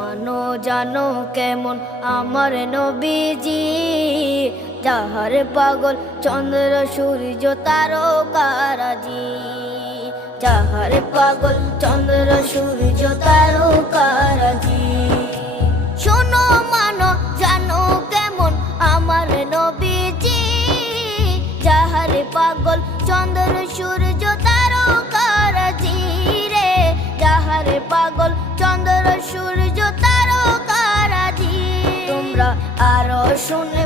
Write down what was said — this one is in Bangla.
মানো জানো কেমন আমার নবীজি, যাহার পাগল চন্দ্র সূর্য তারকারাজি, যাহার পাগল চন্দ্র সূর্য তারকারাজি। শোনো মানো জানো কেমন আমার নবীজি, যাহার পাগল চন্দ্র সূর্য তারকারাজি রে, যাহার পাগল চন্দ্র সূর্য তারকারাজি। তোমরা আরো শুনে